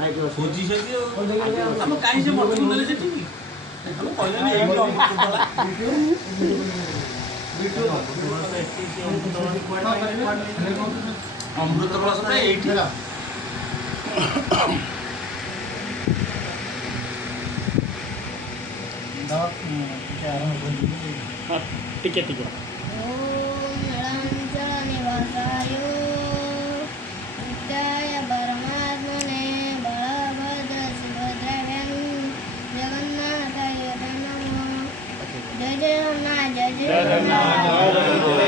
ଖୋଜି ସେଠି ଆମ କାହିଁ ସେ ମଟନ ନେଲେ ସେଠି ଆମେ କହିଲାନି ଏଇଠି ଅମୃତତଳା ଅମୃତତଳା ସହିତ ଏଇଠି ଟିକେ ଟିକେ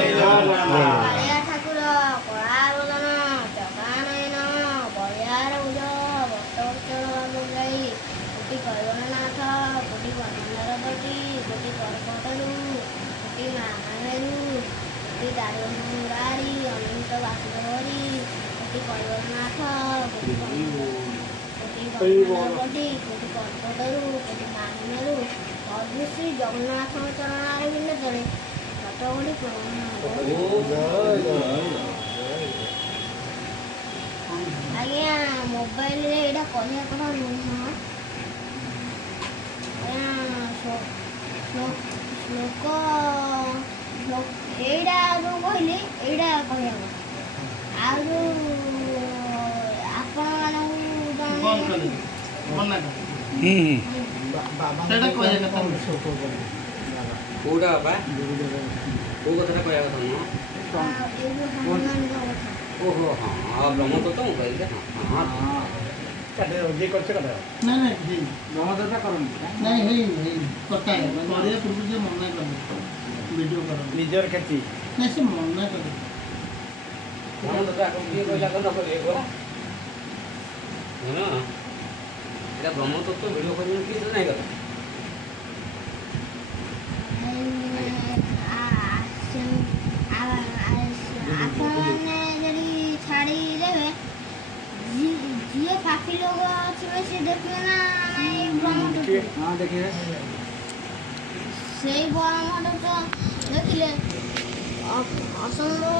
କାଳିଆ ଠାକୁର କଳା ବଦନ ଚକା ନୟନ ବଳିଆର ଉଜ ବଟବର୍ଷର ଗାଇ କୋଟି କୈବରନାଥ କୋଟି ବ୍ରହ୍ମାଣ୍ଡର ପଟି କୋଟି ପର୍ବତରୁ କୋଟି ମହାମେରୁ କୋଟି ଦାରୁରାରି ଅନନ୍ତ ବାସୁଦେବରୀ କୋଟି କୈବରନାଥ କୋଟି ବ୍ରହ୍ମାଣ୍ଡର ପଟି କୋଟି ପର୍ବତରୁ କୋଟି ମହାମେରୁ ପ୍ରଭୁ ଶ୍ରୀ ଜଗନ୍ନାଥଙ୍କ ଚରଣରେ ବିନ୍ଦ ତଳେ ଶତକୋଟି ପ୍ରଣାମ। ଆଜ୍ଞା ମୋବାଇଲରେ ଏଇଟା କହିବା କଥା ନୁହଁ। ଶ୍ଲୋକ ଏଇଟା ଯେଉଁ କହିଲି ଏଇଟା କହିବା କଥା ଆଉ ଯେଉଁ କୋଉଟା ବାପା କୋଉ କଥାଟା କହିବା କଥା ନୁହଁ ଓହୋ ହଁ ବ୍ରହ୍ମତତ୍ତ୍ୱ ମୁଁ କହିଲି ହଁ ଯିଏ କରିছে କଥା ନାଇଁ ବ୍ରହ୍ମତତ୍ତ୍ୱ କରନ୍ତି ନାଇଁ ହେଇ କଥା କରିବା ପୂର୍ବରୁ ସେ ମନା କଲେ ଭିଡ଼ିଓ କରନ୍ତି ନିଜର କ୍ଷତି ନାଇଁ ସେ ମନା କଲେ ବ୍ରହ୍ମତତ୍ତ୍ୱ ଆଗ କିଏ କହିଲା ନ କରିବେ ହଁ এটা ব্রহ্মতত্ত্ব ভিডিও করবেন কি নাই কথা ଆପଣମାନେ ଯଦି ଛାଡ଼ିଦେବେ ଯିଏ ପାଖି ଲୋକ ଥିବେ ସେ ଦେଖିବେ ନା ନାଇଁ ବ୍ରହ୍ମତତ୍ତ୍ୱ ହଁ ଦେଖିବେ ସେଇ ବ୍ରହ୍ମତତ୍ତ୍ୱ ଦେଖିଲେ ଅସମ୍ଭବ